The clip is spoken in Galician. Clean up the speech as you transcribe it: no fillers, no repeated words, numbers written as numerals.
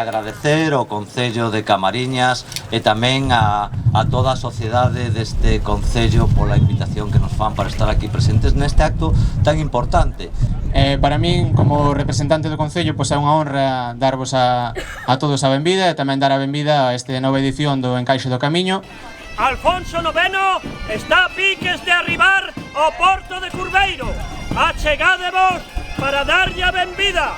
Agradecer ao Concello de Camariñas e tamén a toda a sociedade deste Concello pola invitación que nos fan para estar aquí presentes neste acto tan importante. Para min, como representante do Concello, pois é unha honra darvos a todos a benvida e tamén dar a benvida a esta nova edición do Encaixe do Camiño. Alfonso IX está a piques de arribar ao porto de Curveiro. Achegadevos para darlle a benvida.